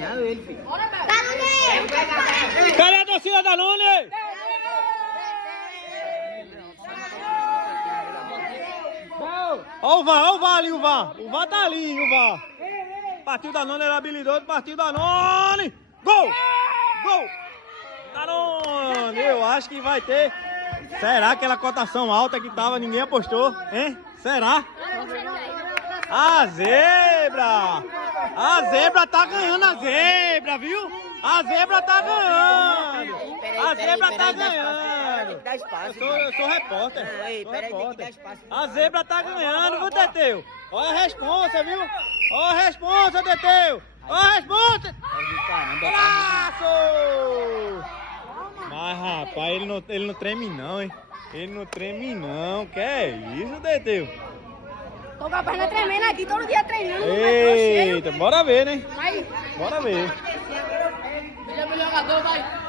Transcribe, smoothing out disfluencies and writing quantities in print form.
ganhado ele, filho. Cadê a torcida da Lune? Ó o VAR ali, o VAR. O VAR tá ali, o VAR. Partiu Danone, era habilidoso, partiu Danone. Gol! Gol! Danone! Eu acho que vai ter. Será aquela cotação alta que tava, ninguém apostou, hein? Será? A zebra! A zebra tá ganhando, a zebra, viu? A zebra tá ganhando! A zebra tá ganhando! Eu sou repórter. Sou repórter. A zebra tá ganhando, viu, Teteu? Olha a responsa, viu? Olha a responsa, Teteu! Olha a responsa! Golaço! Mas, rapaz, ele não treme não, hein? Ele não treme não. Que é isso, Teteu? Tô com a perna tremendo aqui, todo dia treinando. Eita, bora ver, né? Vai. Bora ver. Jogador, vai.